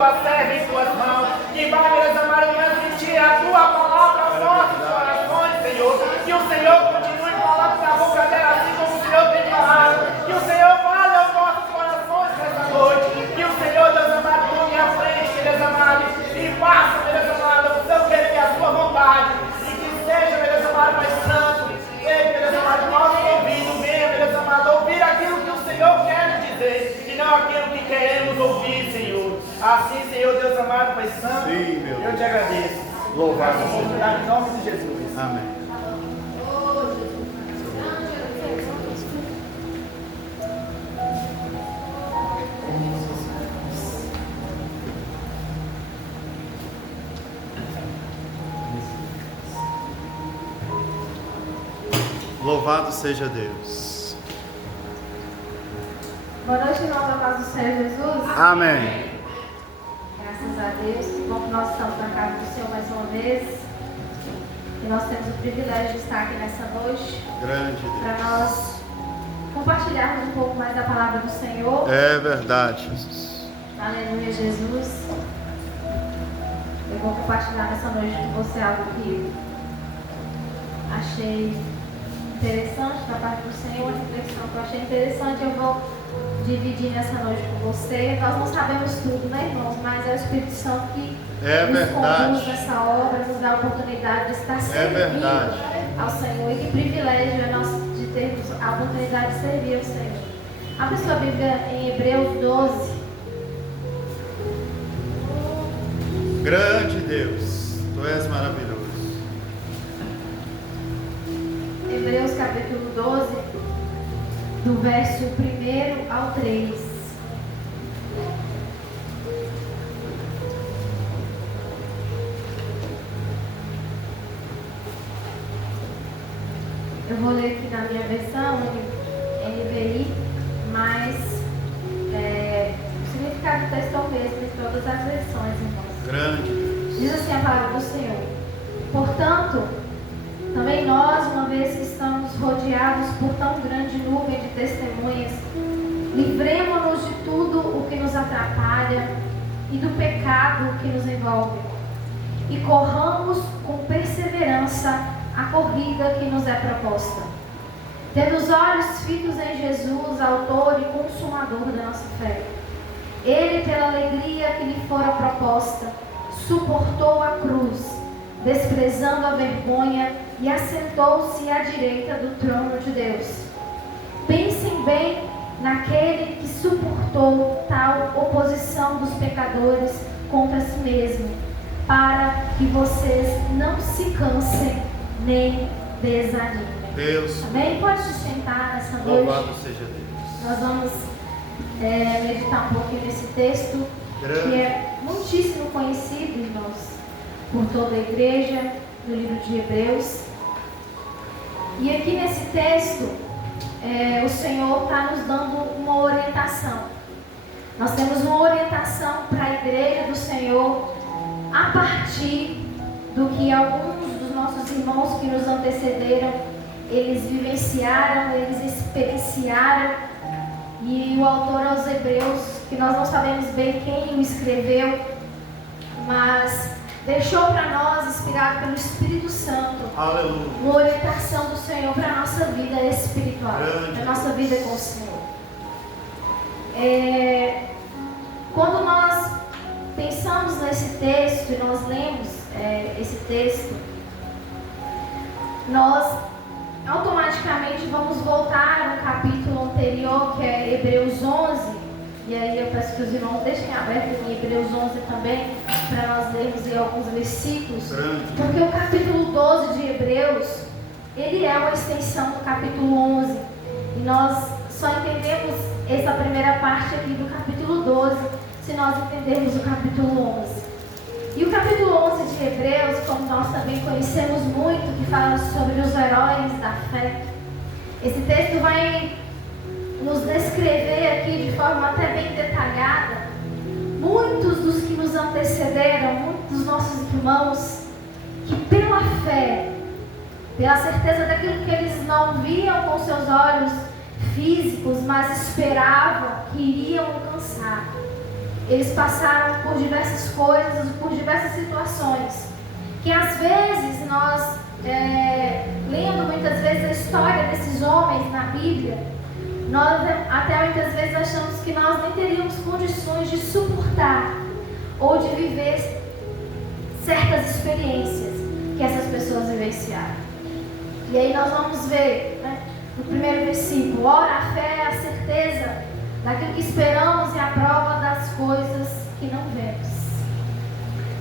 serve em tuas mãos, que vai, meus amados, transmitir a tua palavra aos nossos corações, Senhor. Que o Senhor continue falando na boca dela, assim como o Senhor tem falado. Que o Senhor fale aos nossos corações nessa noite. Que o Senhor, Deus amado, tome a frente, Deus amado, e faça, Deus amado, o seu querer e a sua vontade. E que seja, Deus amado, Pai Santo, seja, Deus amado, nosso ouvido, venha, Deus amado, ouvir aquilo que o Senhor quer dizer, e não aquilo que queremos ouvir, Senhor. Assim, Senhor, Deus amado, Pai Santo, sim, meu eu te agradeço. Louvado seja. Em nome de Jesus. Amém. Louvado seja Deus. Boa noite, irmãos, da paz do Senhor Jesus. Amém. Graças a Deus, que bom que nós estamos na casa do Senhor mais uma vez. E nós temos o privilégio de estar aqui nessa noite. Grande Deus. Para nós compartilharmos um pouco mais da palavra do Senhor. É verdade, Jesus. Aleluia, Jesus. Eu vou compartilhar nessa noite com você algo que achei interessante da parte do Senhor, uma reflexão que eu achei interessante. Eu vou dividir nessa noite com você. Nós não sabemos tudo, né, irmãos? Mas é o Espírito Santo que nos conduz nessa obra, nos dá a oportunidade de estar servindo ao Senhor. E que privilégio é nosso de termos a oportunidade de servir ao Senhor. Abra sua Bíblia em Hebreus 12. Grande Deus, Tu és maravilhoso. Hebreus capítulo 12, do verso 1 ao 3. Eu vou ler aqui na minha versão, NVI, mas o significado do texto é o mesmo em todas as versões, irmãos. Grande Deus. Diz assim a palavra do Senhor: portanto, também nós, uma vez que estamos rodeados por tão grande nuvem de testemunhas, livremo-nos de tudo o que nos atrapalha e do pecado que nos envolve, e corramos com perseverança a corrida que nos é proposta, tendo os olhos fitos em Jesus, autor e consumador da nossa fé. Ele, pela alegria que lhe fora proposta, suportou a cruz, desprezando a vergonha, e assentou-se à direita do trono de Deus. Pensem bem naquele que suportou tal oposição dos pecadores contra si mesmo, para que vocês não se cansem nem desanimem. Deus. Amém? Pode se sentar nessa noite. Louvado seja Deus. Nós vamos meditar um pouquinho nesse texto, que é muitíssimo conhecido, irmãos, por toda a igreja, no livro de Hebreus. E aqui nesse texto, o Senhor está nos dando uma orientação. Nós temos uma orientação para a igreja do Senhor a partir do que alguns dos nossos irmãos que nos antecederam, eles vivenciaram, eles experienciaram. E o autor aos Hebreus, que nós não sabemos bem quem o escreveu, mas deixou para nós, inspirado pelo Espírito Santo, aleluia, uma orientação do Senhor para a nossa vida espiritual, para a nossa vida com o Senhor. Quando nós pensamos nesse texto e nós lemos esse texto, nós automaticamente vamos voltar ao capítulo anterior, que é Hebreus 11. E aí eu peço que os irmãos deixem aberto em Hebreus 11 também, para nós lermos em alguns versículos. Porque o capítulo 12 de Hebreus, ele é uma extensão do capítulo 11. E nós só entendemos essa primeira parte aqui do capítulo 12, se nós entendermos o capítulo 11. E o capítulo 11 de Hebreus, como nós também conhecemos muito, que fala sobre os heróis da fé. Esse texto vai nos descrever aqui de forma até bem detalhada muitos dos que nos antecederam, muitos dos nossos irmãos, que pela fé, pela certeza daquilo que eles não viam com seus olhos físicos, mas esperavam que iriam alcançar, eles passaram por diversas coisas, por diversas situações, que às vezes nós, lendo muitas vezes a história desses homens na Bíblia, nós até muitas vezes achamos que nós nem teríamos condições de suportar ou de viver certas experiências que essas pessoas vivenciaram. E aí nós vamos ver, né, no primeiro versículo: ora, a fé é a certeza daquilo que esperamos e a prova das coisas que não vemos.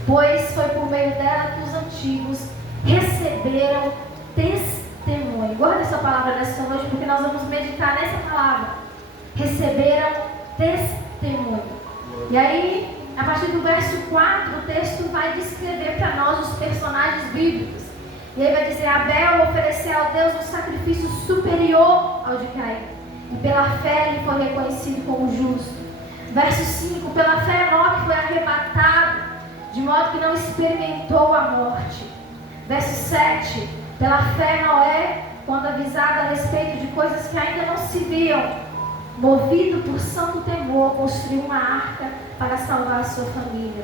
Pois foi por meio dela que os antigos receberam testemunho. Guarda essa palavra nessa noite, porque nós vamos meditar nessa palavra. Receberam testemunho. E aí, a partir do verso 4, o texto vai descrever para nós os personagens bíblicos. E aí vai dizer: Abel ofereceu a Deus um sacrifício superior ao de Caim, e pela fé ele foi reconhecido como justo. Verso 5: pela fé Enoque foi arrebatado, de modo que não experimentou a morte. Verso 7: pela fé Noé, quando avisado a respeito de coisas que ainda não se viam, movido por santo temor, construiu uma arca para salvar a sua família.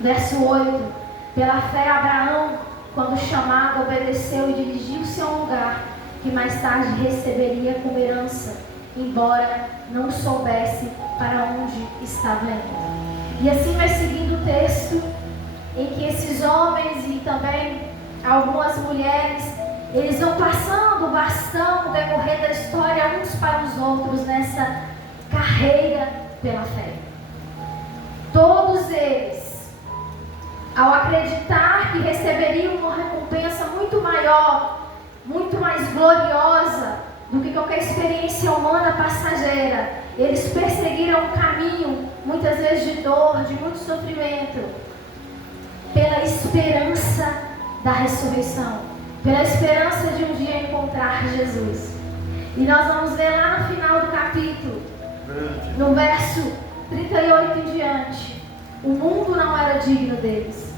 Verso 8: pela fé Abraão, quando chamado, obedeceu e dirigiu-se a um lugar que mais tarde receberia como herança, embora não soubesse para onde estava indo. E assim vai seguindo o texto, em que esses homens e também algumas mulheres, eles vão passando o bastão no decorrer da história uns para os outros nessa carreira pela fé. Todos eles, ao acreditar que receberiam uma recompensa muito maior, muito mais gloriosa do que qualquer experiência humana passageira, eles perseguiram um caminho, muitas vezes de dor, de muito sofrimento, pela esperança da ressurreição, pela esperança de um dia encontrar Jesus. E nós vamos ver lá no final do capítulo, no verso 38 em diante: o mundo não era digno deles.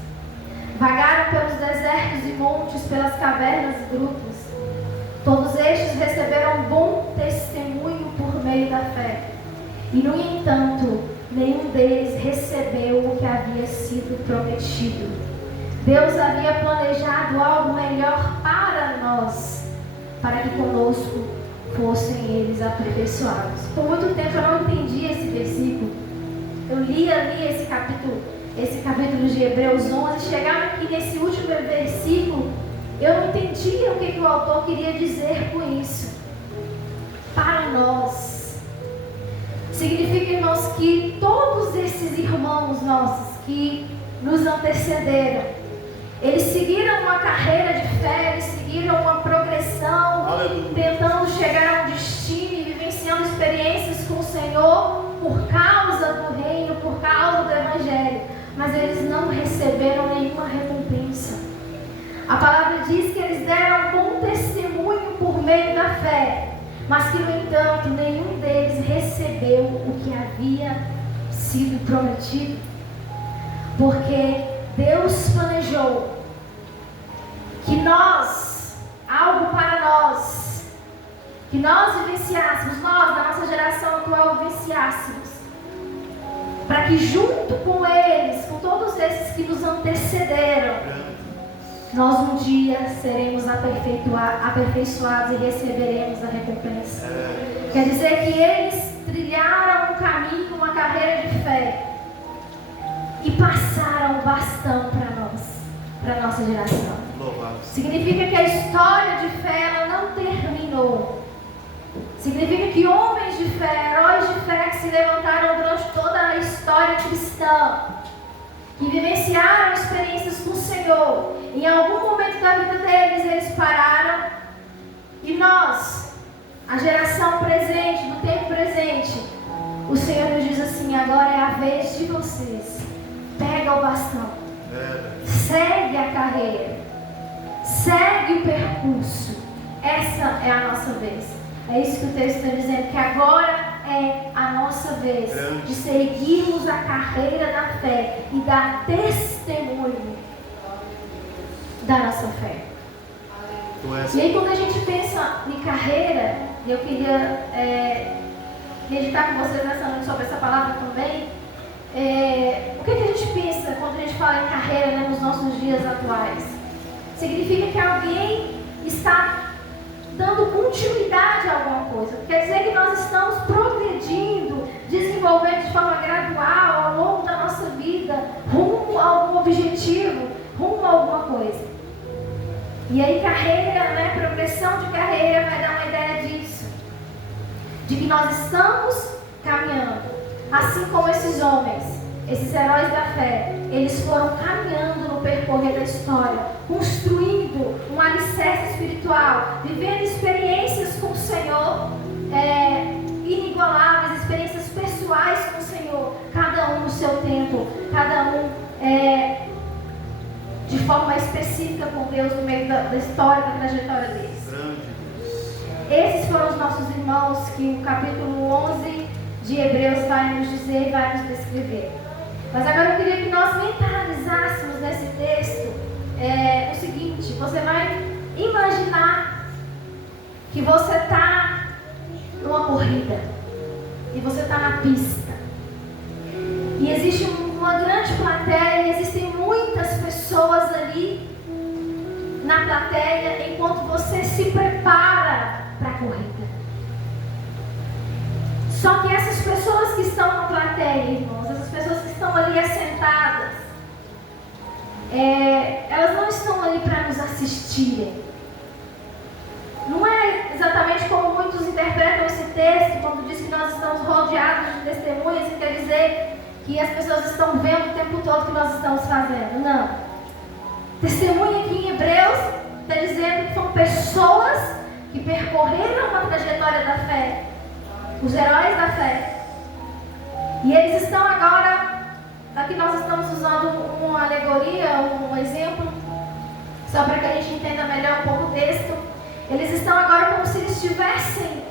Vagaram pelos desertos e montes, pelas cavernas e grutas. Todos estes receberam bom testemunho por meio da fé. E, no entanto, nenhum deles recebeu o que havia sido prometido. Deus havia planejado algo melhor para nós, para que conosco fossem eles aperfeiçoados. Por muito tempo eu não entendi esse versículo. Eu li esse capítulo de Hebreus 11, chegava aqui nesse último versículo, eu não entendia o que o autor queria dizer com isso. Para nós. Significa, irmãos, que todos esses irmãos nossos que nos antecederam, eles seguiram uma carreira de fé, eles seguiram uma progressão, tentando chegar a um destino e vivenciando experiências com o Senhor por causa do reino, por causa do Evangelho. Mas eles não receberam nenhuma recompensa. A palavra diz que eles deram bom testemunho por meio da fé, mas que, no entanto, nenhum deles recebeu o que havia sido prometido. Porque Deus planejou que nós, algo para nós, que nós vivenciássemos, nós da nossa geração atual vivenciássemos, para que junto com eles, com todos esses que nos antecederam, nós um dia seremos aperfeiçoados e receberemos a recompensa. Quer dizer que eles trilharam um caminho, uma carreira de fé, e passaram o bastão para nós, para a nossa geração. Significa que a história de fé ela não terminou. Significa que homens de fé, heróis de fé que se levantaram durante toda a história cristã, que vivenciaram experiências com o Senhor, em algum momento da vida deles eles pararam, e nós, a geração presente, do tempo presente, o Senhor nos diz assim: agora é a vez de vocês. Pega o bastão, segue a carreira, segue o percurso. Essa é a nossa vez. É isso que o texto está dizendo, que agora é a nossa vez de seguirmos a carreira da fé e dar testemunho da nossa fé. E aí, quando a gente pensa em carreira, e eu queria meditar com vocês nessa noite sobre essa palavra também, o que a gente pensa quando a gente fala em carreira, né, nos nossos dias atuais? Significa que alguém está dando continuidade a alguma coisa. Quer dizer que nós estamos progredindo, desenvolvendo de forma gradual ao longo da nossa vida, rumo a algum objetivo, rumo a alguma coisa. E aí carreira, né, progressão de carreira vai dar uma ideia disso. De que nós estamos caminhando. Assim como esses homens, esses heróis da fé, eles foram caminhando no percorrer da história, construindo um alicerce espiritual, vivendo experiências com o Senhor, inigualáveis, experiências pessoais com o Senhor, cada um no seu tempo, cada um de forma específica com Deus no meio da história, da trajetória deles. Esses foram os nossos irmãos que o capítulo 11 de Hebreus vai nos dizer e vai nos descrever. Mas agora eu queria que nós mentalizássemos nesse texto o seguinte: você vai imaginar que você está numa corrida e você está na pista. E existe uma grande plateia, e existem muitas pessoas ali na plateia enquanto você se prepara para a corrida. Só que essas pessoas que estão na plateia, irmãos, essas pessoas que estão ali assentadas, elas não estão ali para nos assistirem. Não é exatamente como muitos interpretam esse texto, quando diz que nós estamos rodeados de testemunhas, e quer dizer que as pessoas estão vendo o tempo todo o que nós estamos fazendo. Não. Testemunha aqui em Hebreus está dizendo que são pessoas que percorreram uma trajetória da fé, os heróis da fé. E eles estão agora, aqui nós estamos usando uma alegoria, um exemplo, só para que a gente entenda melhor um pouco o texto. Eles estão agora como se eles estivessem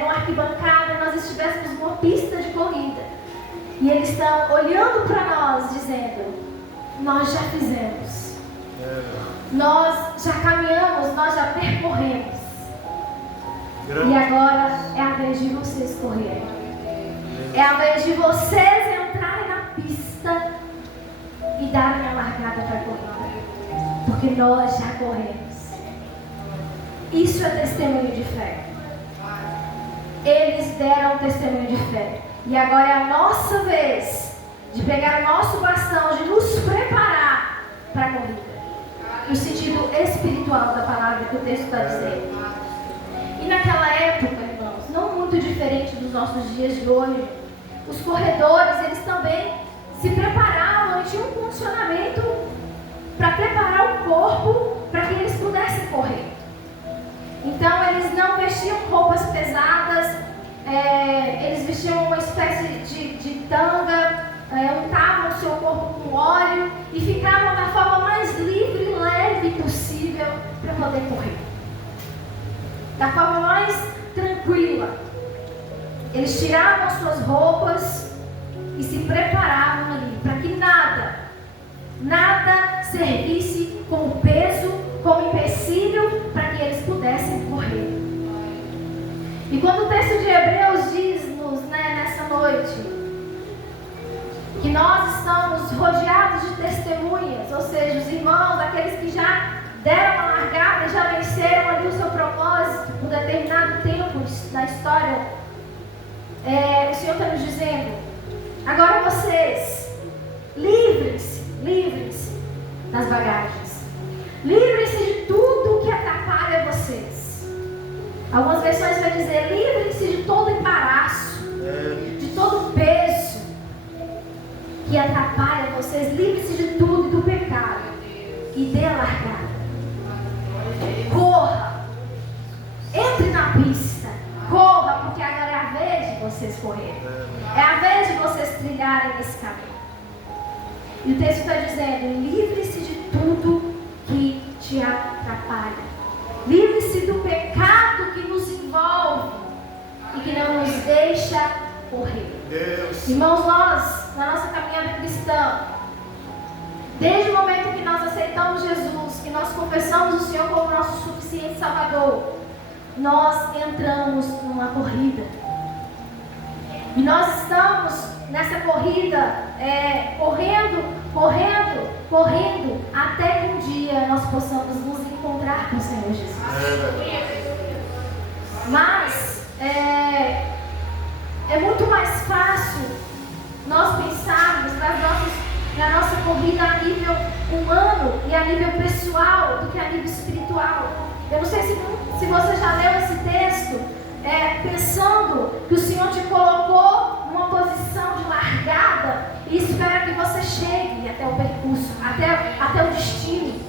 numa arquibancada, nós estivéssemos numa pista de corrida. E eles estão olhando para nós, dizendo: nós já fizemos, nós já caminhamos, nós já percorremos. E agora é a vez de vocês correrem. É a vez de vocês entrarem na pista e darem a largada para a corrida. Porque nós já corremos. Isso é testemunho de fé. Eles deram testemunho de fé. E agora é a nossa vez de pegar o nosso bastão, de nos preparar para a corrida. No sentido espiritual da palavra que o texto está dizendo. E naquela época, irmãos, não muito diferente dos nossos dias de hoje, os corredores, eles também se preparavam e tinham um condicionamento para preparar o corpo para que eles pudessem correr. Então, eles não vestiam roupas pesadas, eles vestiam uma espécie de tanga, untavam o seu corpo com óleo e ficavam da forma mais livre e leve possível para poder correr. Da forma mais tranquila. Eles tiravam suas roupas e se preparavam ali para que nada servisse como peso, como empecilho para que eles pudessem correr. E quando o texto de Hebreus diz-nos, nessa noite, que nós estamos rodeados de testemunhas, ou seja, os irmãos, aqueles que já deram a largada, já venceram ali o seu propósito por determinado tempo da história, o Senhor está nos dizendo: agora vocês, livrem-se das bagagens, livrem-se de tudo que atrapalha vocês. Algumas versões vai dizer: livrem-se de todo embaraço, de todo peso que atrapalha vocês, livrem-se de tudo e do pecado e dê a largada. Corra, entre na pista, corra, porque agora é a vez de vocês correrem, é a vez de vocês trilharem esse caminho. E o texto está dizendo: livre-se de tudo que te atrapalha, livre-se do pecado que nos envolve e que não nos deixa correr. Deus. Irmãos, nós, na nossa caminhada cristã, desde o momento que nós aceitamos Jesus, que nós confessamos o Senhor como nosso suficiente Salvador, nós entramos numa corrida. E nós estamos nessa corrida, correndo, até que um dia nós possamos nos encontrar com o Senhor Jesus. Mas é muito mais fácil nós pensarmos na nossa corrida a nível humano e a nível pessoal do que a nível espiritual. Eu não sei se você já leu esse texto, pensando que o Senhor te colocou numa posição de largada e espera que você chegue até o percurso, até o destino.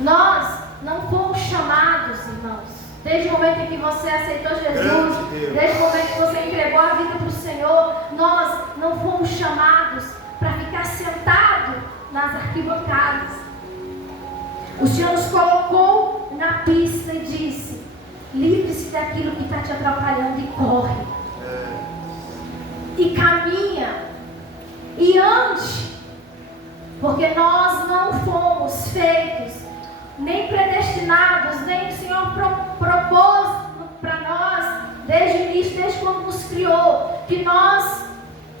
Nós não fomos chamados, irmãos, desde o momento em que você aceitou Jesus, desde o momento que você entregou a vida para o Senhor, nós não fomos chamados para ficar sentados nas arquibancadas. O Senhor nos colocou na pista e disse: livre-se daquilo que está te atrapalhando e corre. E caminha. E ande. Porque nós não fomos feitos, nem predestinados, nem o Senhor propôs para nós, desde o início, desde quando nos criou, que nós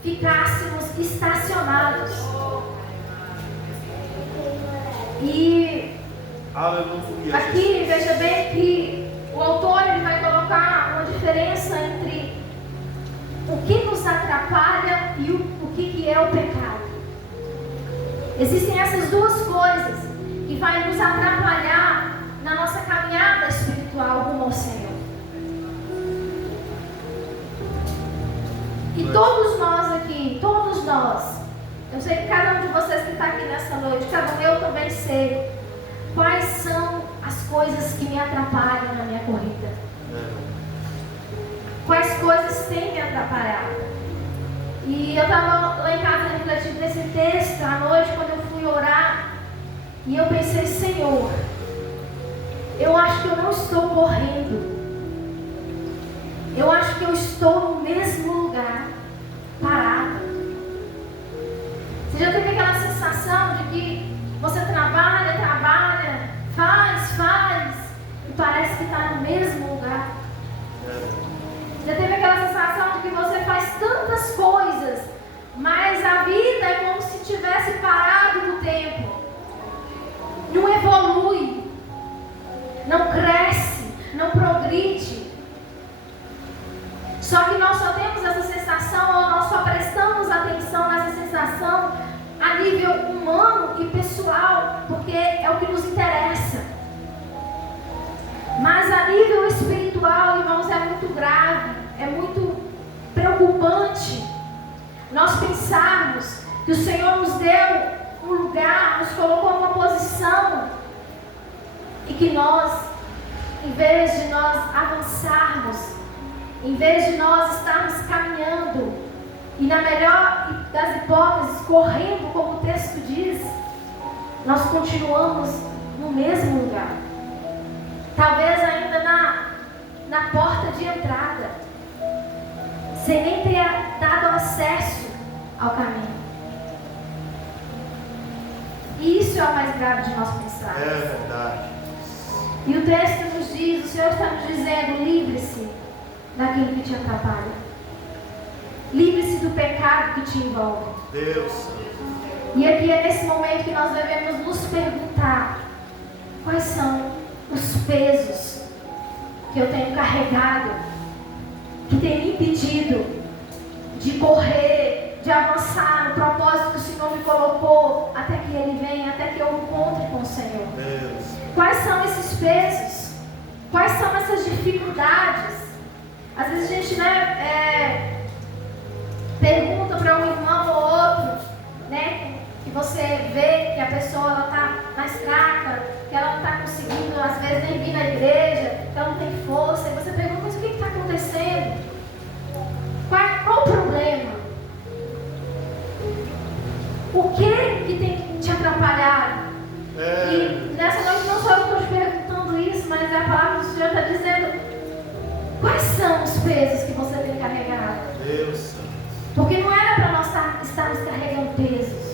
ficássemos estacionados. E aleluia. Aqui, veja bem que o autor ele vai colocar uma diferença entre o que nos atrapalha e o que é o pecado. Existem essas duas coisas que vai nos atrapalhar na nossa caminhada espiritual rumo ao Senhor. E todos nós aqui, todos nós, eu sei que cada um de vocês que está aqui nessa noite, cada um eu também sei quais são as coisas que me atrapalham na minha corrida. Quais coisas têm me atrapalhado. E eu estava lá em casa refletindo nesse texto à noite, quando eu fui orar, e eu pensei: Senhor, eu acho que eu não estou correndo. Eu acho que eu estou no mesmo lugar, parada. Você já teve aquela sensação de que você trabalha, faz, e parece que está no mesmo lugar? Já teve aquela sensação de que você faz tantas coisas, mas a vida é como se tivesse parado no tempo. Não evolui, não cresce, não progride. Só que nós só temos essa sensação, ou nós só prestamos atenção nessa sensação a nível humano e pessoal, porque é o que nos interessa. Mas a nível espiritual, irmãos, é muito grave, é muito preocupante nós pensarmos que o Senhor nos deu um lugar, nos colocou numa posição e que nós, em vez de nós avançarmos, em vez de nós estarmos caminhando e, na melhor das hipóteses, correndo, como o texto diz, nós continuamos no mesmo lugar. Talvez ainda na porta de entrada, sem nem ter dado acesso ao caminho. E isso é o mais grave de nós pensarmos. É verdade. E o texto nos diz, o Senhor está nos dizendo: livre-se daquilo que te atrapalha. Livre-se do pecado que te envolve. Deus. E aqui é nesse momento que nós devemos nos perguntar: quais são os pesos que eu tenho carregado, que tem me impedido de correr, de avançar no propósito que o Senhor me colocou, até que Ele venha, até que eu encontre com o Senhor. Deus. Quais são esses pesos? Quais são essas dificuldades? Às vezes a gente pergunta para um irmão ou outro, que você vê que a pessoa está mais fraca, que ela não está conseguindo, às vezes, nem vir na igreja, que ela não tem força, e você pergunta: mas o que está acontecendo? Qual o problema? O que tem te atrapalhado? E nessa noite não só eu estou te perguntando isso, mas a palavra do Senhor está dizendo: quais são os pesos que você tem carregado? Deus. Porque não era para nós estarmos carregando pesos.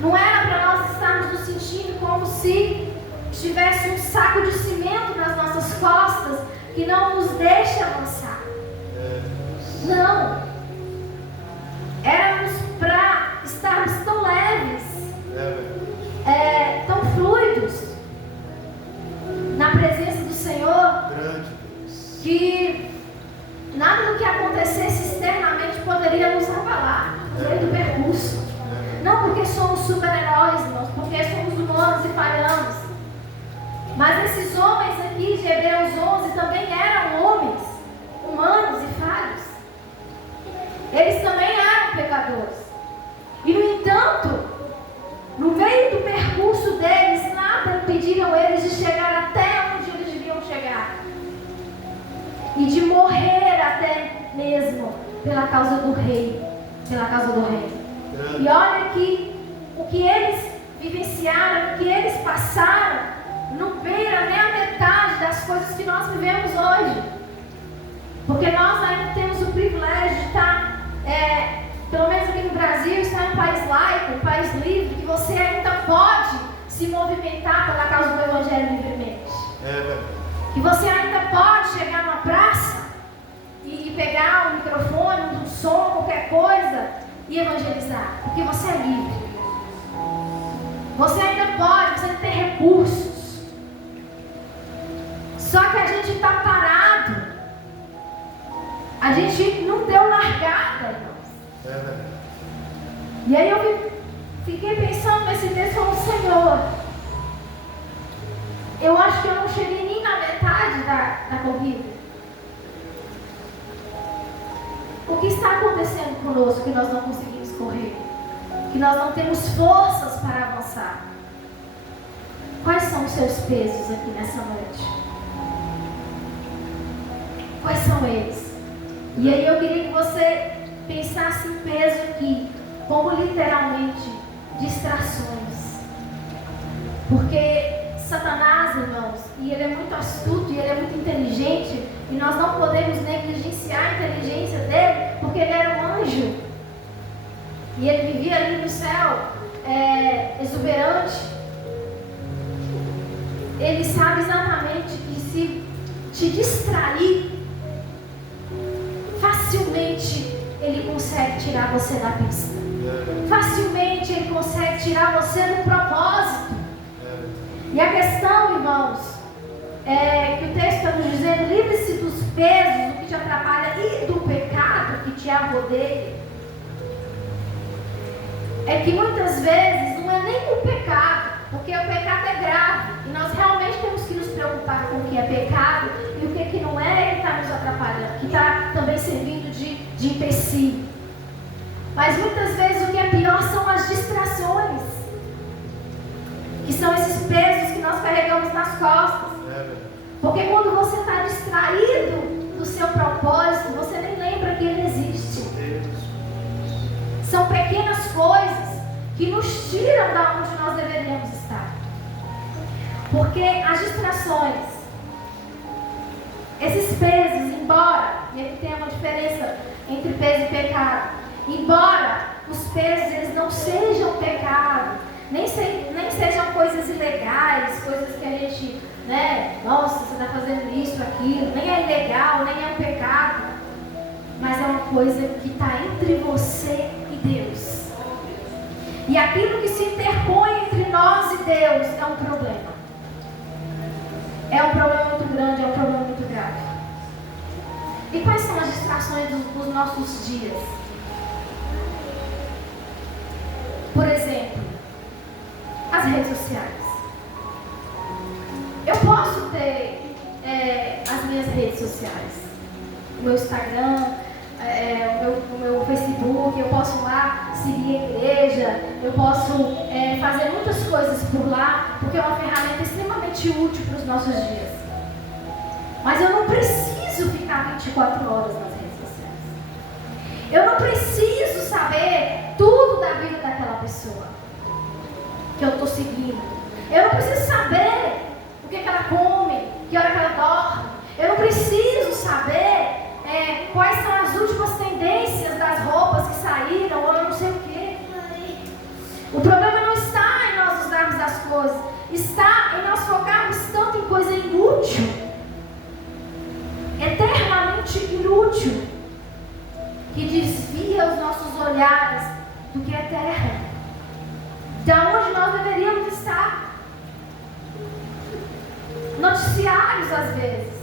Não era para nós estarmos nos sentindo como se tivesse um saco de cimento nas nossas costas que não nos deixa avançar. Não. éramos para estarmos tão leves, tão fluidos na presença do Senhor, Grande Deus. que nada do que acontecesse externamente poderia nos abalar no meio do percurso. Não porque somos super-heróis, irmãos, porque somos humanos e falhamos. Mas esses homens aqui de Hebreus 11 também eram homens, humanos e falhos. Eles também eram pecadores. E no entanto, no meio do percurso deles, nada impediram eles de chegar até onde eles deviam chegar. E de morrer até mesmo pela causa do rei. Pela causa do rei. E olha que o que eles vivenciaram, o que eles passaram, não beira nem a metade das coisas que nós vivemos hoje. Porque nós ainda temos o privilégio de estar, pelo menos aqui no Brasil, estar em um país laico, um país livre, que você ainda pode se movimentar pela causa do Evangelho livremente. Que você ainda pode chegar numa praça e pegar um microfone, um som, qualquer coisa, e evangelizar, porque você é livre. Você ainda pode, você tem recursos. Só que a gente está parado. A gente não deu largada, irmãos. E aí eu fiquei pensando nesse texto como Senhor. Eu acho que eu não cheguei nem na metade da corrida. O que está acontecendo conosco que nós não conseguimos correr? Que nós não temos forças para avançar? Quais são os seus pesos aqui nessa noite? Quais são eles? E aí eu queria que você pensasse em peso aqui, como literalmente distrações. Porque Satanás, irmãos, e ele é muito astuto e ele é muito inteligente, e nós não podemos negligenciar a inteligência dele, porque ele era um anjo e ele vivia ali no céu, exuberante. Ele sabe exatamente que se te distrair, facilmente ele consegue tirar você da pista. Facilmente ele consegue tirar você do propósito. E a questão, irmãos, que o texto está nos dizendo: livre-se dos pesos, do que te atrapalha e do pecado que te arrodeia. É que muitas vezes não é nem o pecado, porque o pecado é grave e nós realmente temos que nos preocupar com o que é pecado e o que não é que está nos atrapalhando, que está também servindo de empecilho. Mas muitas vezes o que é pior são as distrações, que são esses pesos que nós carregamos nas costas. Porque quando você está distraído do seu propósito, você nem lembra que ele existe. São pequenas coisas que nos tiram da onde nós deveríamos estar. Porque as distrações, esses pesos, embora, e aqui tem uma diferença entre peso e pecado, embora os pesos eles não sejam pecado, nem sejam coisas ilegais, coisas que a gente, nossa, você está fazendo isso, aquilo, nem é ilegal, nem é um pecado, mas é uma coisa que está entre você e Deus. E aquilo que se interpõe entre nós e Deus é um problema. É um problema muito grande, é um problema muito grave. E quais são as distrações dos nossos dias? Por exemplo, as redes sociais. Eu posso ter as minhas redes sociais, o meu Instagram, o meu Facebook, eu posso lá seguir a igreja, eu posso fazer muitas coisas por lá, porque é uma ferramenta extremamente útil para os nossos dias. Mas eu não preciso ficar 24 horas nas redes sociais. Eu não preciso saber tudo da vida daquela pessoa que eu estou seguindo. Eu não preciso saber o que ela come, que hora que ela dorme. Eu não preciso saber quais são as últimas tendências das roupas que saíram, ou eu não sei o que. O problema não está em nós usarmos as coisas, está em nós focarmos tanto em coisa inútil, eternamente inútil, que desvia os nossos olhares deveríamos estar. Noticiários às vezes.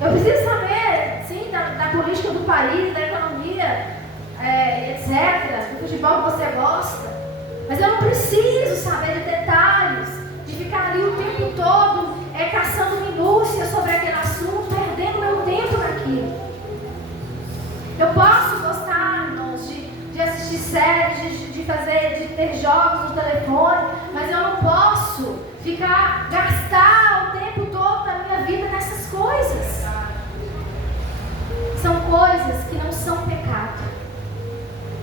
Eu preciso saber, sim, da política do país, da economia, etc., do futebol que você gosta. Mas eu não preciso saber de detalhes, de ficar ali o tempo todo caçando minúcias sobre aquele assunto, perdendo meu tempo naquilo. Eu posso gostar, irmãos, de assistir séries, de ter jogos no telefone, mas eu não posso gastar o tempo todo da minha vida nessas coisas. São coisas que não são pecado.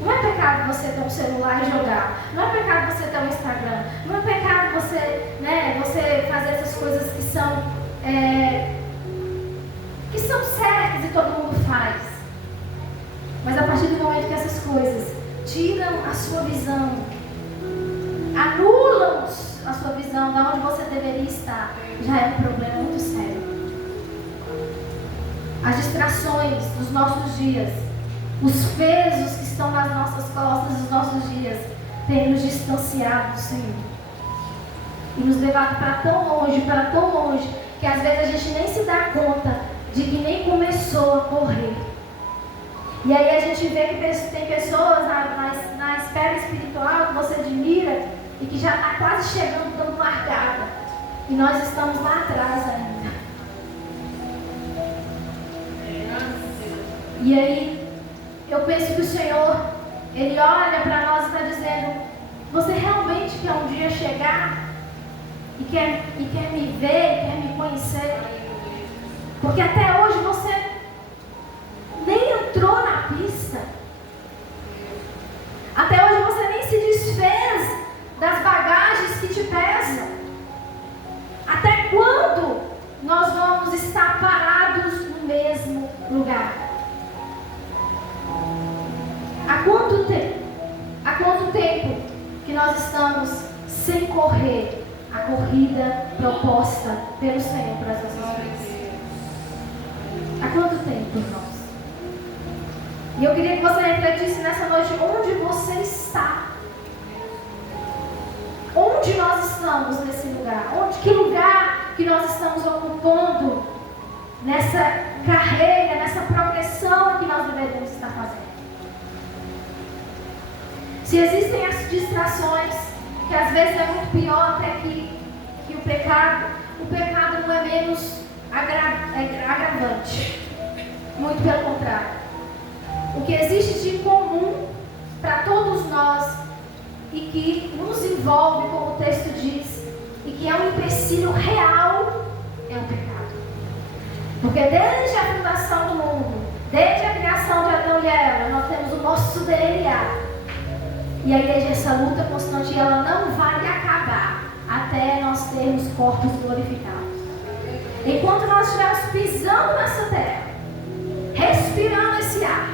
Não é pecado você ter um celular e jogar. Não é pecado você ter um Instagram. Não é pecado você fazer essas coisas que são certas e todo mundo faz. Mas a partir do momento que essas coisas tiram a sua visão, anulam a sua visão de onde você deveria estar, já é um problema muito sério. As distrações dos nossos dias, os pesos que estão nas nossas costas dos nossos dias, têm nos distanciado do Senhor. E nos levado para tão longe, que às vezes a gente nem se dá conta de que nem começou a correr. E aí a gente vê que tem pessoas na esfera espiritual que você admira e que já está quase chegando, dando largada. E nós estamos lá atrás ainda. E aí, eu penso que o Senhor, Ele olha para nós e está dizendo: você realmente quer um dia chegar e quer me ver, quer me conhecer? Porque até hoje você nem entrou na pista. Até hoje você nem se desfez das bagagens que te pesam. Até quando nós vamos estar parados no mesmo lugar? Há quanto tempo que nós estamos sem correr a corrida proposta pelo Senhor para as nossas vidas? Há quanto tempo, irmãos? E eu queria que você refletisse nessa noite onde você está. Onde nós estamos nesse lugar? Que lugar que nós estamos ocupando nessa carreira, nessa progressão que nós deveríamos estar fazendo? Se existem as distrações, que às vezes é muito pior até que o pecado não é menos agravante. Muito pelo contrário. O que existe de comum para todos nós e que nos envolve, como o texto diz, e que é um empecilho real, é o pecado. Porque desde a fundação do mundo, desde a criação de Adão e Eva, nós temos o nosso DNA. E aí desde essa luta constante, ela não vai acabar até nós termos corpos glorificados. Enquanto nós estivermos pisando nessa terra, respirando esse ar,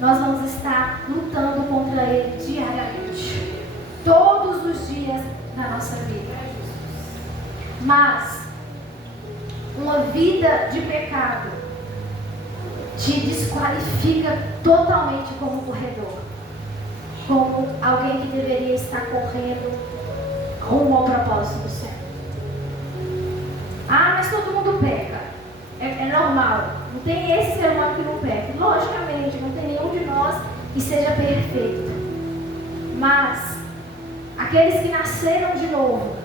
nós vamos estar lutando contra ele diariamente, todos os dias da nossa vida. Mas uma vida de pecado te desqualifica totalmente como corredor, como alguém que deveria estar correndo rumo ao propósito do céu. Ah, mas todo mundo peca. É normal. Não tem esse ser humano que não peca. Logicamente, não tem nenhum de nós que seja perfeito. Mas aqueles que nasceram de novo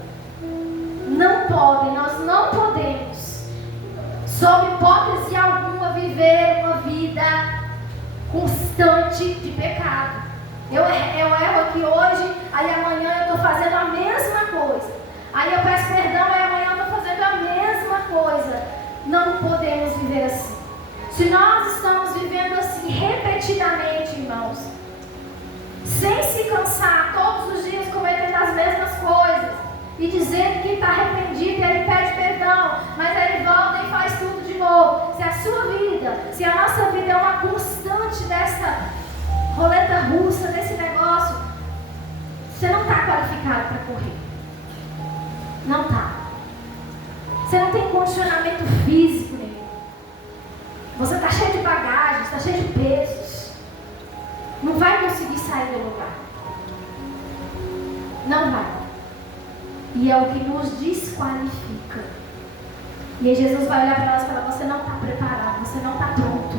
não podem, nós não podemos, sob hipótese alguma, viver uma vida constante de pecado. Eu erro aqui hoje, aí amanhã eu estou fazendo a mesma coisa. Aí eu peço perdão, aí amanhã eu estou fazendo a mesma coisa. Não podemos viver assim. Se nós estamos vivendo assim repetidamente, irmãos, sem se cansar, todos os dias cometendo as mesmas coisas e dizendo que está arrependido, ele pede perdão, mas aí ele volta e faz tudo de novo. Se a sua vida, se a nossa vida é uma constante dessa roleta russa, desse negócio, você não está qualificado para correr. Não está. Você não tem condicionamento físico nenhum. Você está cheio de bagagens, está cheio de pesos. Não vai conseguir sair do lugar. Não vai. E é o que nos desqualifica. E aí Jesus vai olhar para nós e falar: você não está preparado, você não está pronto.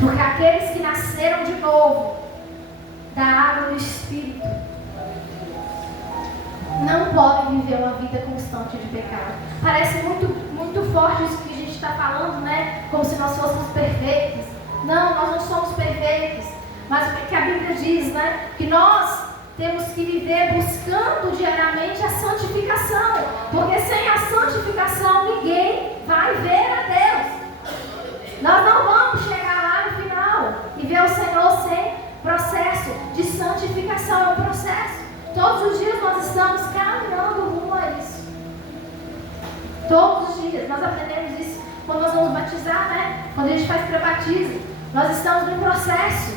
Porque aqueles que nasceram de novo da água do Espírito não podem viver uma vida constante de pecado. Parece muito forte isso que a gente está falando, né? Como se nós fôssemos perfeitos. Não, nós não somos perfeitos. Mas o que a Bíblia diz, né? Que nós temos que viver buscando diariamente a santificação. Porque sem a santificação ninguém vai ver a Deus. Nós não vamos chegar lá no final e ver o Senhor sem processo de santificação. É um processo. Todos os dias nós estamos caminhando rumo a isso. Todos os dias. Nós aprendemos isso quando nós vamos batizar, né? Quando a gente faz pré-batismo. Nós estamos num processo.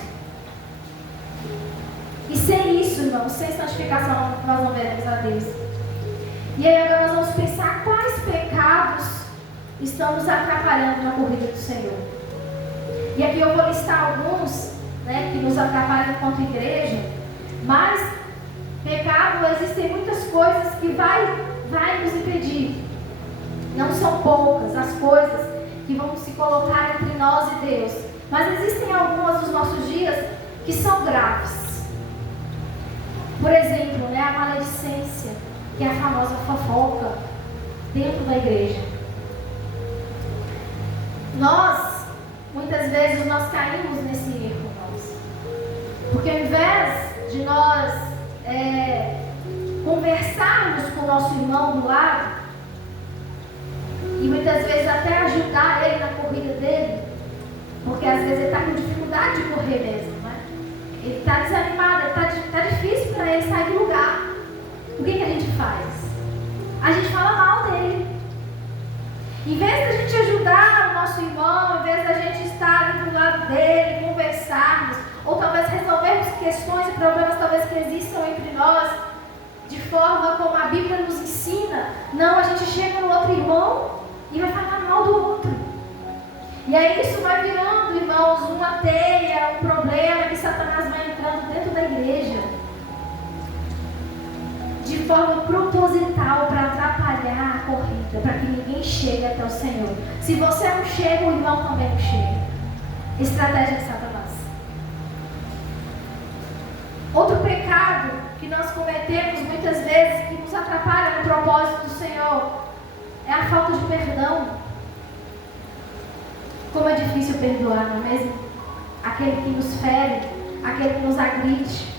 E sem isso, irmãos, sem santificação, nós não veremos a Deus. E aí agora nós vamos pensar quais pecados estão nos atrapalhando na corrida do Senhor. E aqui eu vou listar alguns, né, que nos atrapalham enquanto igreja. Mas pecado, existem muitas coisas que vai nos impedir. Não são poucas as coisas que vão se colocar entre nós e Deus. Mas existem algumas dos nossos dias que são graves. Por exemplo, né, a maledicência, que é a famosa fofoca dentro da igreja. Muitas vezes nós caímos nesse erro, irmãos. Porque ao invés de nós conversarmos com o nosso irmão do lado, e muitas vezes até ajudar ele na corrida dele, porque às vezes ele está com dificuldade de correr mesmo, né? Ele está desanimado, está difícil para ele sair do lugar. O que a gente faz? A gente fala mal dele. Em vez da gente ajudar o nosso irmão, em vez da gente estar ali do lado dele, conversarmos, ou talvez resolvermos questões e problemas talvez que existam entre nós, de forma como a Bíblia nos ensina, não, a gente chega no outro irmão e vai falar mal do outro. E aí isso vai virando, irmãos, uma teia, um problema que Satanás vai entrando dentro da igreja. De forma proposital para atrapalhar a corrida, para que ninguém chegue até o Senhor. Se você não chega, o irmão também não chega. Estratégia de Satanás. Outro pecado que nós cometemos muitas vezes, que nos atrapalha no propósito do Senhor, é a falta de perdão. Como é difícil perdoar, não é mesmo? Aquele que nos fere, aquele que nos agride.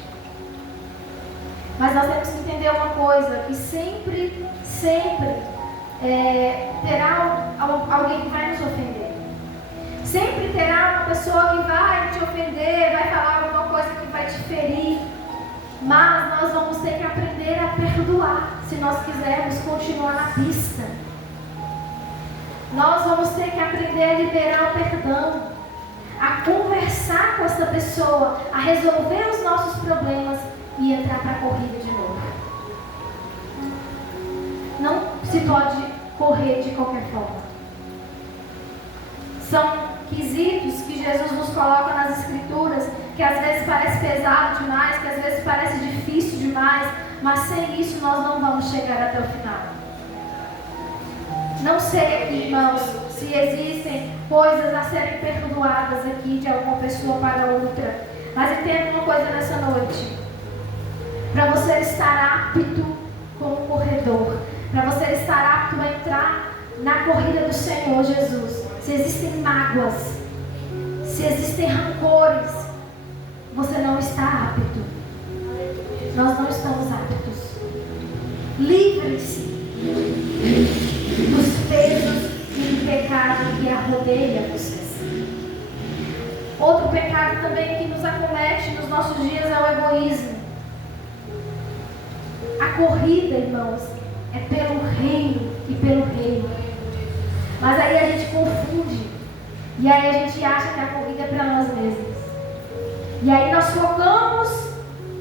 Mas nós temos que entender uma coisa, que sempre terá alguém que vai nos ofender. Sempre terá uma pessoa que vai te ofender, vai falar alguma coisa que vai te ferir. Mas nós vamos ter que aprender a perdoar, se nós quisermos continuar na pista. Nós vamos ter que aprender a liberar o perdão, a conversar com essa pessoa, a resolver os nossos problemas e entrar para a corrida de novo. Não se pode correr de qualquer forma. São quesitos que Jesus nos coloca nas Escrituras, que às vezes parece pesado demais, que às vezes parece difícil demais, mas sem isso nós não vamos chegar até o final. Não sei aqui, irmãos, se existem coisas a serem perdoadas aqui de alguma pessoa para outra, mas entenda uma coisa nessa noite. Para você estar apto como corredor, para você estar apto a entrar na corrida do Senhor Jesus, se existem mágoas, se existem rancores, você não está apto. Nós não estamos aptos. Livre-se dos pesos e do pecado que arrodeia vocês. Outro pecado também que nos acomete nos nossos dias é o egoísmo. A corrida, irmãos, é pelo reino e pelo reino. Mas aí a gente confunde. E aí a gente acha que a corrida é para nós mesmos. E aí nós focamos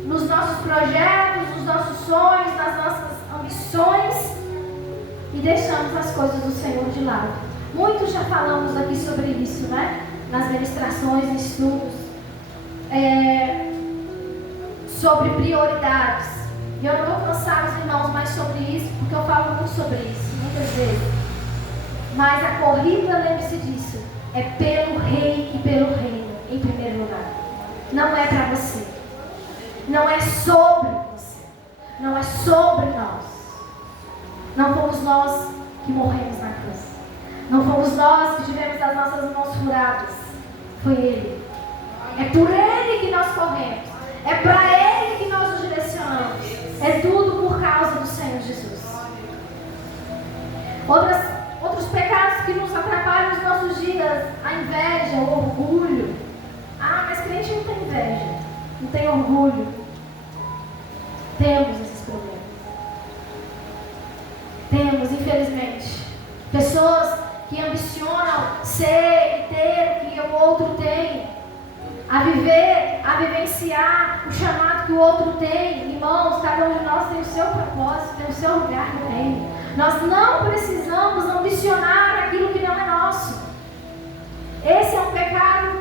nos nossos projetos, nos nossos sonhos, nas nossas ambições e deixamos as coisas do Senhor de lado. Muitos já falamos aqui sobre isso, né? Nas ministrações, estudos. Sobre prioridades. E eu não vou cansar os irmãos mais sobre isso, porque eu falo muito sobre isso, muitas vezes. Mas a corrida, lembre-se disso, é pelo rei e pelo reino, em primeiro lugar. Não é para você. Não é sobre você. Não é sobre nós. Não fomos nós que morremos na cruz. Não fomos nós que tivemos as nossas mãos furadas. Foi Ele. É por Ele que nós corremos. É para Ele que nós nos direcionamos. É tudo por causa do Senhor Jesus. Outros pecados que nos atrapalham nos nossos dias. A inveja, o orgulho. Ah, mas crente não tem inveja. Não tem orgulho. Temos esses problemas. Temos, infelizmente. Pessoas que ambicionam ser e ter o que o outro tem. A viver, a vivenciar o chamado que o outro tem. Irmãos, cada um de nós tem o seu propósito, tem o seu lugar no reino. Nós não precisamos ambicionar aquilo que não é nosso. Esse é um pecado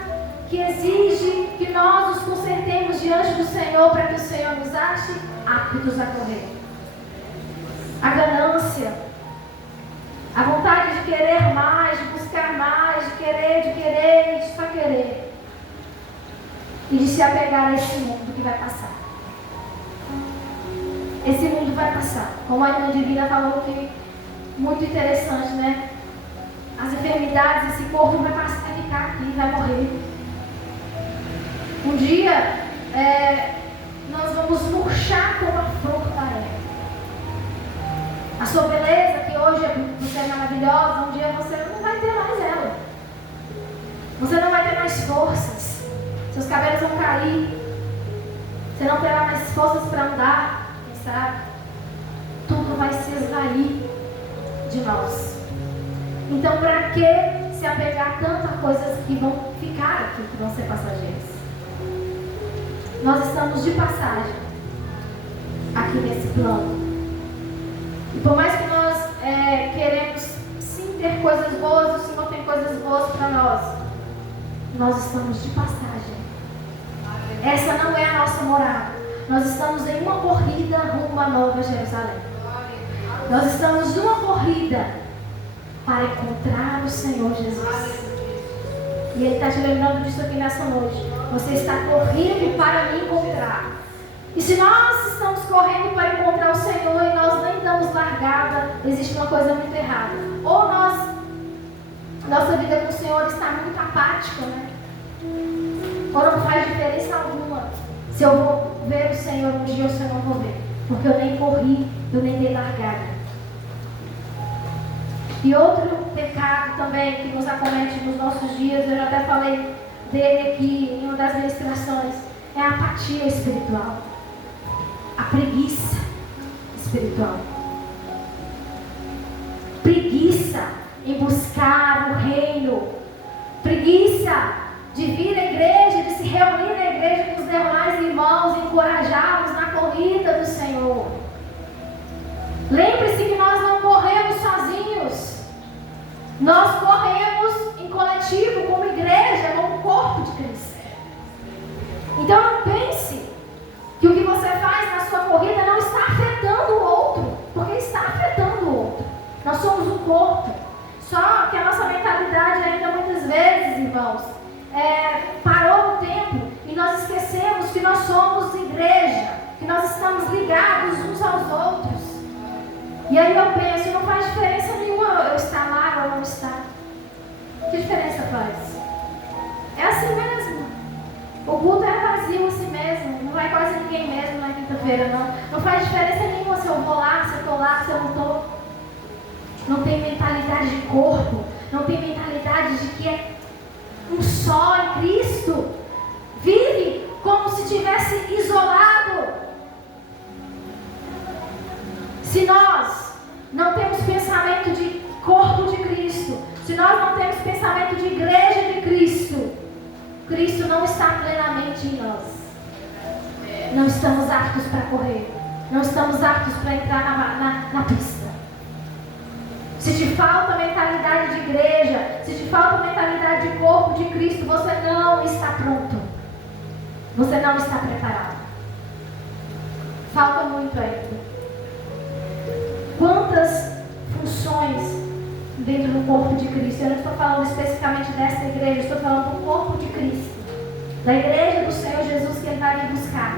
que exige que nós nos consertemos diante do Senhor para que o Senhor nos ache aptos a correr. A ganância, a vontade de querer mais, de buscar mais, de querer e de só querer. E de se apegar a esse mundo que vai passar. Esse mundo vai passar. Como a irmã Divina falou, que muito interessante, né? As enfermidades, esse corpo vai passar, vai ficar aqui, vai morrer. Um dia, nós vamos murchar como a flor da erva. A sua beleza, que hoje você é maravilhosa, um dia você não vai ter mais ela. Você não vai ter mais forças. Seus cabelos vão cair. Você não terá mais forças para andar. Quem sabe? Tudo vai se esvair de nós. Então, para que se apegar tanto a coisas que vão ficar aqui, que vão ser passageiras? Nós estamos de passagem aqui nesse plano. E por mais que nós queremos sim ter coisas boas, o Senhor tem coisas boas para nós estamos de passagem. Essa não é a nossa morada. Nós estamos em uma corrida rumo à Nova Jerusalém. Nós estamos numa corrida para encontrar o Senhor Jesus. E Ele está te lembrando disso aqui nessa noite. Você está correndo para me encontrar. E se nós estamos correndo para encontrar o Senhor e nós nem damos largada, existe uma coisa muito errada. Ou nossa vida com o Senhor está muito apática, né? Ou não faz diferença alguma. Se eu vou ver o Senhor um dia, o Senhor não vou ver. Porque eu nem corri, eu nem dei largada. E outro pecado também que nos acomete nos nossos dias, eu já até falei dele aqui em uma das ministrações, é a apatia espiritual. A preguiça espiritual. Preguiça em buscar o reino. Preguiça de vir à igreja, de se reunir na igreja com os demais irmãos, encorajá-los na corrida do Senhor. Lembre-se que nós não corremos sozinhos. Nós corremos em coletivo, como igreja, como corpo de Cristo. Então não pense que o que você faz na sua corrida não está afetando o outro, porque está afetando o outro. Nós somos um corpo. Só que a nossa mentalidade ainda muitas vezes, irmãos, parou no tempo e nós esquecemos que nós somos igreja, que nós estamos ligados uns aos outros. E aí eu penso, não faz diferença nenhuma eu estar lá ou não estar. Que diferença faz? É assim mesmo. O culto é vazio assim mesmo. Não vai quase ninguém mesmo na quinta-feira, não. Não faz diferença nenhuma se eu vou lá, se eu estou lá, se eu não estou. Não tem mentalidade de corpo. Não tem mentalidade de que é um só em Cristo. Vive como se estivesse isolado. Se nós não temos pensamento de corpo de Cristo, se nós não temos pensamento de igreja de Cristo, Cristo não está plenamente em nós. Não estamos aptos para correr. Não estamos aptos para entrar na pista. Se te falta mentalidade de igreja, se te falta mentalidade de corpo de Cristo, você não está pronto. Você não está preparado. falta muito ainda. Quantas funções dentro do corpo de Cristo? Eu não estou falando especificamente dessa igreja, eu estou falando do corpo de Cristo, da igreja do Senhor Jesus que Ele vai me buscar.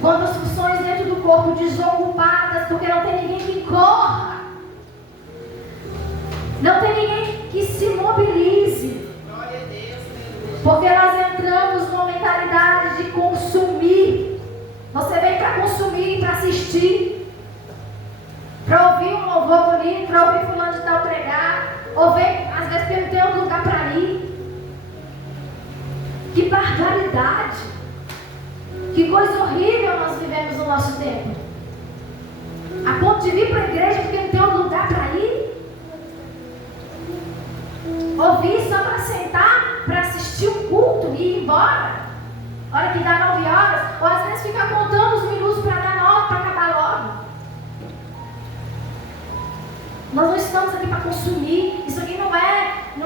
Quantas funções dentro do corpo desocupadas, porque não tem ninguém que corra, não tem ninguém que se mobilize, porque nós entramos numa mentalidade de consumir. Você vem para consumir, para assistir, para ouvir um louvor bonito, para ouvir fulano de tal pregar, ou vem, às vezes, porque não tem outro lugar para ir. Que barbaridade! Que coisa horrível nós vivemos no nosso tempo. A ponto de vir para a igreja porque não tem outro lugar para ir. Ouvir só para sentar, para assistir um culto e ir embora. Hora que dá 9 horas, ou às vezes ficar contando os minutos para dar 9, para acabar logo. Nós não estamos aqui para consumir. Isso aqui não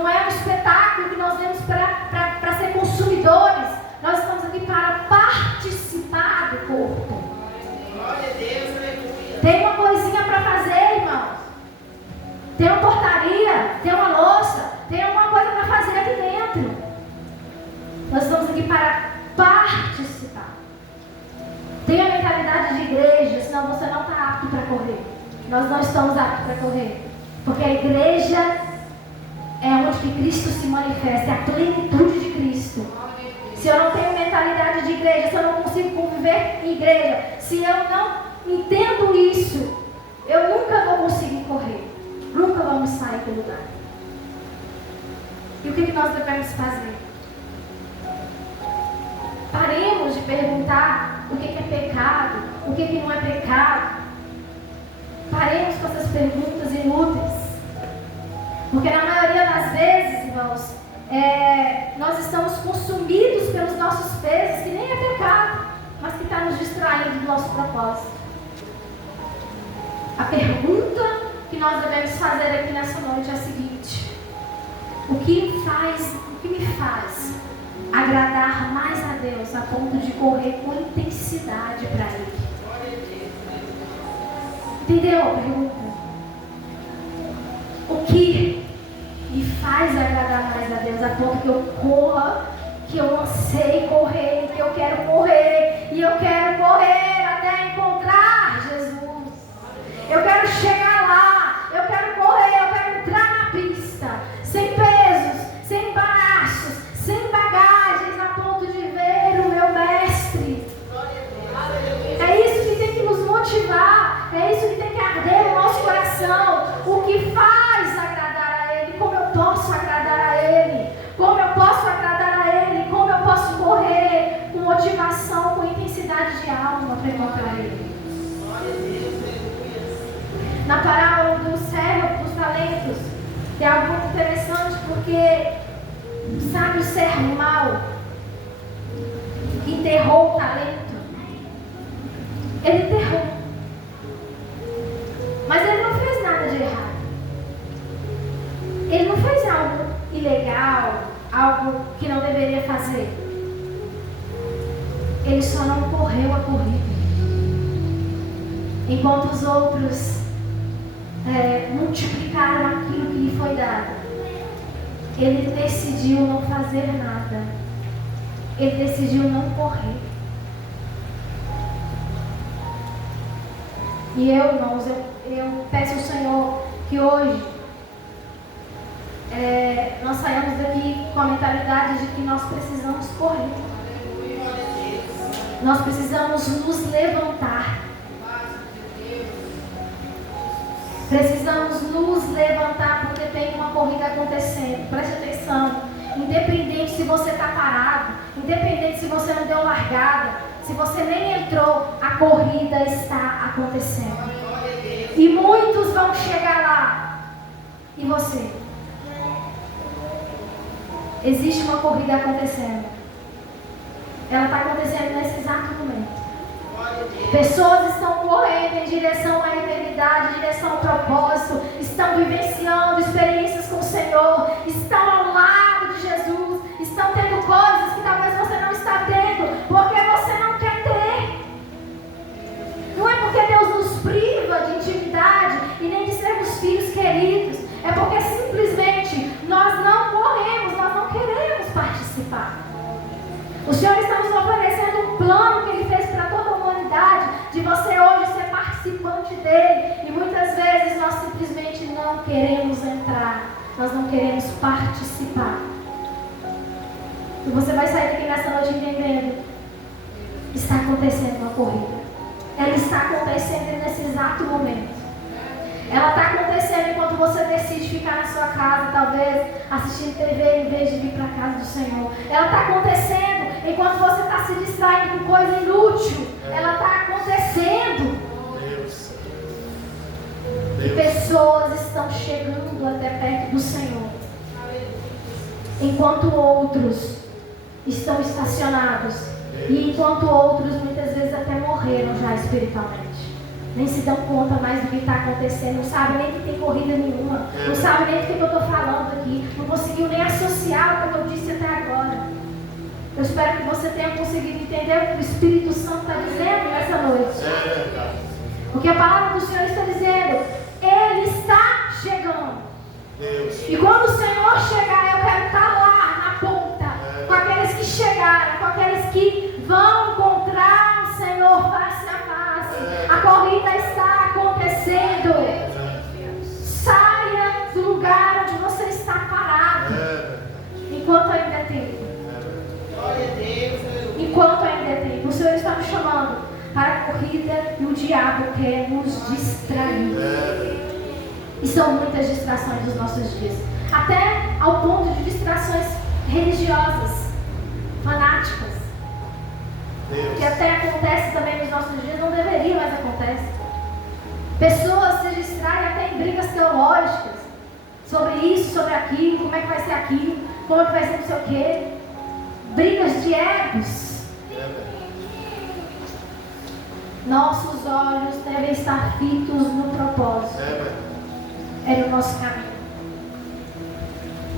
é um espetáculo que nós vemos para ser consumidores. Nós estamos aqui para participar do corpo. Glória a Deus, aleluia. Tem uma coisinha para fazer, irmãos. Tem uma portaria, tem uma louça, tem alguma coisa para fazer aqui dentro. Nós estamos aqui para participar. Tenha a mentalidade de igreja, senão você não está apto para correr. Nós não estamos aptos para correr. Porque a igreja é onde que Cristo se manifesta, é a plenitude de Cristo. Se eu não tenho mentalidade de igreja, se eu não consigo conviver em igreja, se eu não entendo isso, eu nunca vou conseguir correr. Nunca vamos sair do lugar. E o que nós devemos fazer? Paremos de perguntar o que é pecado, o que não é pecado. Paremos com essas perguntas inúteis. Porque na maioria das vezes, irmãos, nós estamos consumidos pelos nossos pesos, que nem é pecado, mas que está nos distraindo do nosso propósito. A pergunta que nós devemos fazer aqui nessa noite é a seguinte: o que me faz agradar mais a Deus a ponto de correr com intensidade para Ele? Entendeu a pergunta? O que me faz agradar mais a Deus a ponto que eu corra, que eu anseie correr, que eu quero correr, e eu quero correr até encontrar Jesus. Eu quero chegar lá, eu quero correr, eu quero entrar na pista, sem pesos, sem embaraços, sem bagagens, a ponto de ver o meu mestre. É isso que tem que nos motivar, é isso que tem que arder no nosso coração. O que faz agradar a Ele, como eu posso agradar a Ele, como eu posso agradar a Ele, como eu posso correr com motivação, com intensidade de alma para encontrar Ele. Na parábola do servo dos talentos, tem algo muito interessante, porque sabe o servo mau que enterrou o talento? Ele enterrou, mas ele não fez nada de errado. Ele não fez algo ilegal, algo que não deveria fazer. Ele só não correu a corrida. Enquanto os outros multiplicaram aquilo que lhe foi dado, ele decidiu não fazer nada. Ele decidiu não correr. E eu, irmãos, eu peço ao Senhor que hoje nós saiamos daqui com a mentalidade de que nós precisamos correr. Nós precisamos nos levantar. Precisamos nos levantar porque tem uma corrida acontecendo. Preste atenção. Independente se você está parado, independente se você não deu largada, se você nem entrou, a corrida está acontecendo. E muitos vão chegar lá. E você? Existe uma corrida acontecendo. Ela está acontecendo nesse exato momento. Pessoas estão correndo em direção à eternidade, em direção ao propósito, estão vivenciando experiências com o Senhor, estão ao lado de Jesus, estão tendo coisas que talvez você não está tendo, porque você não quer ter. Senhor está nos oferecendo um plano que Ele fez para toda a humanidade, de você hoje ser participante dele. E muitas vezes nós simplesmente não queremos entrar, nós não queremos participar. E você vai sair daqui nessa noite entendendo: está acontecendo uma corrida. Ela está acontecendo nesse exato momento. Ela está acontecendo enquanto você decide ficar na sua casa, talvez assistindo TV em vez de vir para a casa do Senhor. Ela está acontecendo enquanto você está se distraindo com coisa inútil. Ela está acontecendo. E pessoas estão chegando até perto do Senhor, enquanto outros estão estacionados. E enquanto outros muitas vezes até morreram já espiritualmente. Nem se dão conta mais do que está acontecendo, não sabem nem que tem corrida nenhuma, não sabem nem do que eu estou falando aqui, não conseguiu nem associar o que eu disse até agora. Eu espero que você tenha conseguido entender o que o Espírito Santo está dizendo nessa noite. Porque a palavra do Senhor está dizendo: Ele está chegando. E quando o Senhor chegar, eu quero estar lá na ponta, com aqueles que chegaram, com aqueles que vão encontrar o Senhor face a face. A corrida está acontecendo. Saia do lugar onde você está parado, enquanto ainda é tempo. Enquanto ainda é tempo. O Senhor está nos chamando para a corrida e o diabo quer nos distrair. E são muitas distrações dos nossos dias, até ao ponto de distrações religiosas, fanáticas, que até acontece também nos nossos dias, não deveria, mas acontece. Pessoas se distraem até em brigas teológicas, sobre isso, sobre aquilo, como é que vai ser aquilo, como é que vai ser não sei o quê. Brigas de egos. Nossos olhos devem estar fitos no propósito. É no nosso caminho.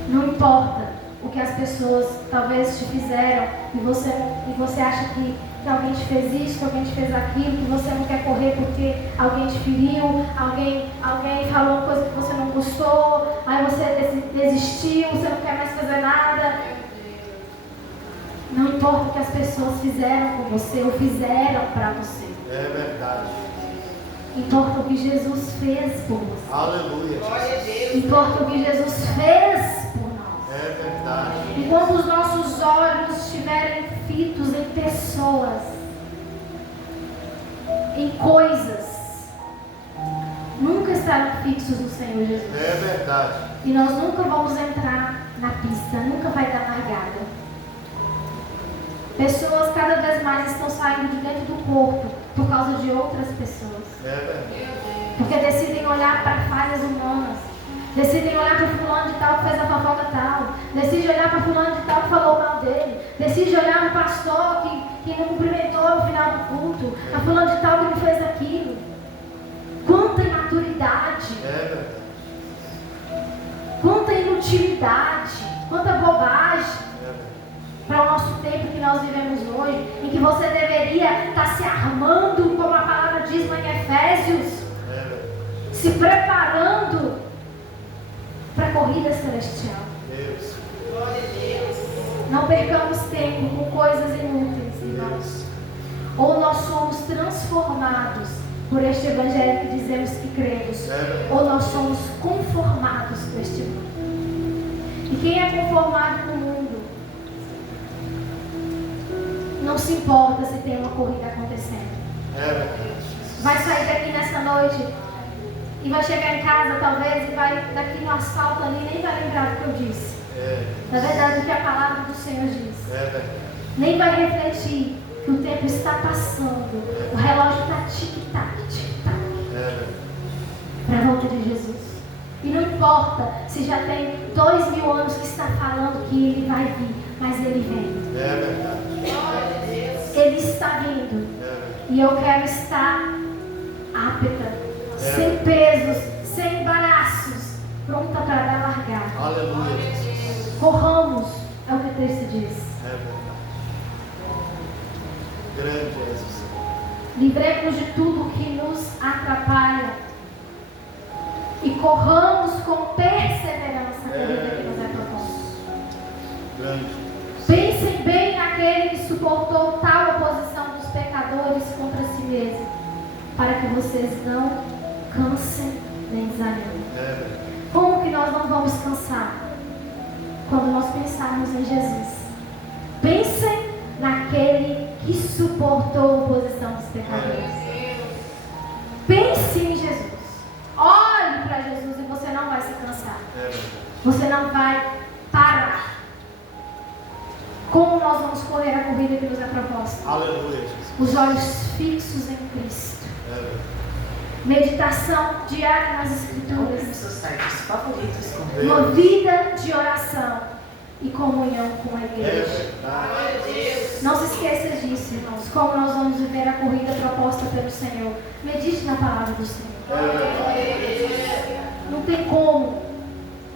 Não importa o que as pessoas talvez te fizeram e você acha que alguém te fez isso, que alguém te fez aquilo, que você não quer correr porque alguém te feriu, alguém falou uma coisa que você não gostou, aí você desistiu, você não quer mais fazer nada. Não importa o que as pessoas fizeram com você ou fizeram para você. É verdade. Importa o que Jesus fez por você. Aleluia. Importa o que Jesus fez por nós. É verdade. Enquanto os nossos olhos estiverem fitos em pessoas, em coisas, nunca estarão fixos no Senhor Jesus. É verdade. E nós nunca vamos entrar na pista, nunca vai dar largada. Pessoas cada vez mais estão saindo de dentro do corpo por causa de outras pessoas. É verdade. Porque decidem olhar para falhas humanas. Decidem olhar para fulano de tal que fez a fofoca tal. Decidem olhar para fulano de tal que falou mal dele. Decidem olhar para o pastor que não cumprimentou no final do culto. A fulano de tal que não fez aquilo. Quanta imaturidade. É verdade. Quanta inutilidade. Quanta bobagem. Para o nosso tempo que nós vivemos hoje, em que você deveria estar se armando, como a palavra diz lá em Efésios, se preparando para a corrida celestial. Deus. Não percamos tempo com coisas inúteis, irmãos. Ou nós somos transformados por este evangelho que dizemos que cremos, ou nós somos conformados com este mundo. E quem é conformado com o mundo não se importa se tem uma corrida acontecendo. Vai sair daqui nessa noite e vai chegar em casa talvez e vai daqui no asfalto ali, nem vai lembrar do que eu disse. Na verdade, o que a palavra do Senhor diz. Nem vai refletir que o tempo está passando, o relógio está tic-tac, tic-tac, para a volta de Jesus. E não importa se já tem 2000 anos que está falando que ele vai vir, mas ele vem. É verdade. Ele está vindo. E eu quero estar apta, sem pesos, sem embaraços, pronta para dar largada. Aleluia. Corramos, é o que o texto diz. É verdade. Grande é Jesus. Livremos de tudo que nos atrapalha e corramos com perseverança a corrida que nos é proposta. Grande. Pensem bem na naquele que suportou tal oposição dos pecadores contra si mesmo, para que vocês não cansem nem desanimem. Como que nós não vamos cansar? Quando nós pensarmos em Jesus. Pensem naquele que suportou a oposição dos pecadores. Pense em Jesus. Olhe para Jesus e você não vai se cansar. Você não vai parar. Como nós vamos correr a corrida que nos é proposta? Aleluia, Jesus. Os olhos fixos em Cristo. Meditação diária nas Escrituras. Seus sites favoritos com Uma vida de oração e comunhão com a igreja. Não se esqueça disso, irmãos. Como nós vamos viver a corrida proposta pelo Senhor. Medite na palavra do Senhor. Não tem como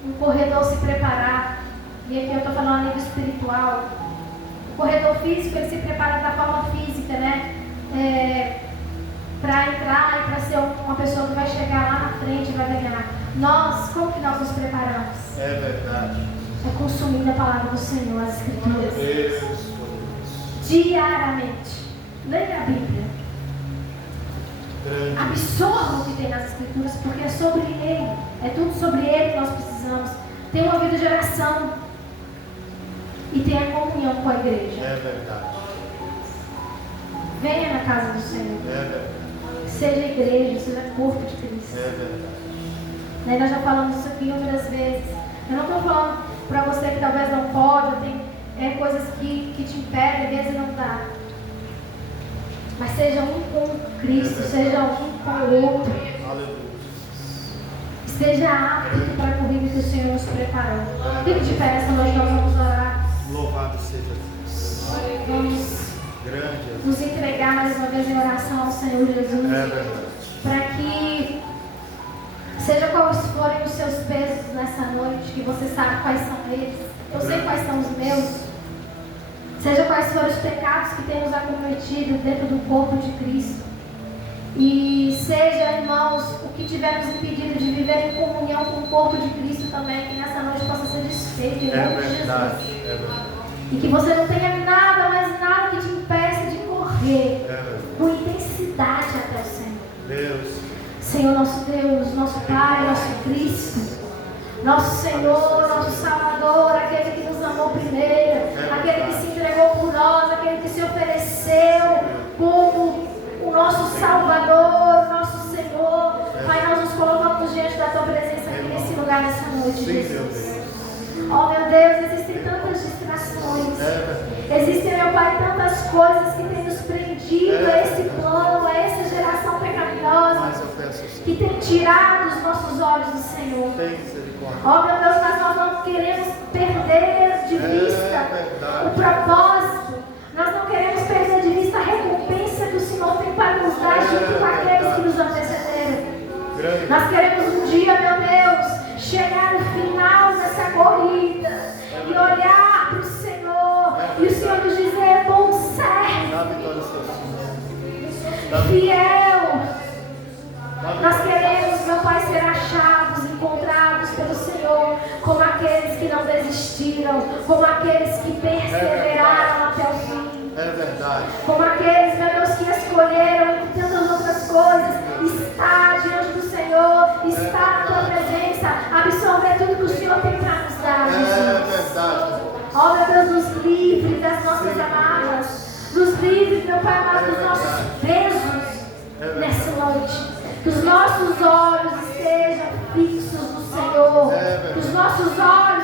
um corredor se preparar. E aqui eu estou falando a nível espiritual. O corredor físico, ele se prepara da forma física, né? Para entrar e para ser uma pessoa que vai chegar lá na frente e vai ganhar. Nós, como que nós nos preparamos? É verdade. É consumindo a palavra do Senhor, as Escrituras. Deus. Diariamente. Leia a Bíblia. Grande. Absorva o que tem nas Escrituras, porque é sobre Ele. É tudo sobre Ele que nós precisamos. Tem uma vida de oração. E tem a comunhão com a igreja. É verdade. Venha na casa do Senhor. É verdade. Seja igreja, seja corpo de Cristo. É verdade. Né? Nós já falamos isso aqui outras vezes. Eu não estou falando para você que talvez não pode, ou tem coisas que te impedem, às vezes não dá. Mas seja um com Cristo, seja um com o outro. Aleluia. Esteja apto para a corrida que o Senhor nos preparou. Fique de pé essa noite, nós vamos orar. Louvado seja Deus. Vamos Grande. nos entregar mais uma vez em oração ao Senhor Jesus. É verdade. Para que, seja quais forem os seus pesos nessa noite, que você sabe quais são eles, eu sei quais são os meus, seja quais forem os pecados que temos acometido dentro do corpo de Cristo, e seja, irmãos, o que tivermos impedido de viver em comunhão com o corpo de Cristo também, que nessa noite possa ser desfeito em nome de Jesus. É verdade. E que você não tenha nada, mas nada que te impeça de correr com intensidade até o Senhor. Deus. Senhor, nosso Deus, nosso Pai, nosso Cristo, nosso Senhor, nosso Salvador, aquele que nos amou primeiro, aquele que se entregou por nós, aquele que se ofereceu como o nosso Salvador, nosso Senhor. Pai, nós nos colocamos diante da Tua presença aqui nesse lugar, nessa noite, Jesus. Oh, meu Deus, existem tantas distrações. Existem, meu Pai, tantas coisas que têm nos prendido a esse plano, a essa geração pecaminosa, que tem tirado os nossos olhos do Senhor. Oh, meu Deus, mas nós não queremos perder de vista o propósito. Nós não queremos perder de vista a recompensa que o Senhor tem para nos dar junto com aqueles que nos antecederam. Nós queremos um dia, meu Deus, chegar no final dessa corrida e olhar para o Senhor e o Senhor nos dizer: bom servo, fiel. Nós queremos, meu Pai, ser achados, encontrados pelo Senhor como aqueles que não desistiram, como aqueles que perseveraram até o fim. É verdade. Como aqueles, meu Deus, que escolheram entre tantas outras coisas estar diante do Senhor, estar na Tua presença, absorver tudo que o Senhor tem para nos dar. É verdade. Oh, meu Deus, nos livre das nossas amarras, nos livre, meu Pai amado, dos nossos pesos nessa noite. Que os nossos olhos estejam fixos no Senhor, que os nossos olhos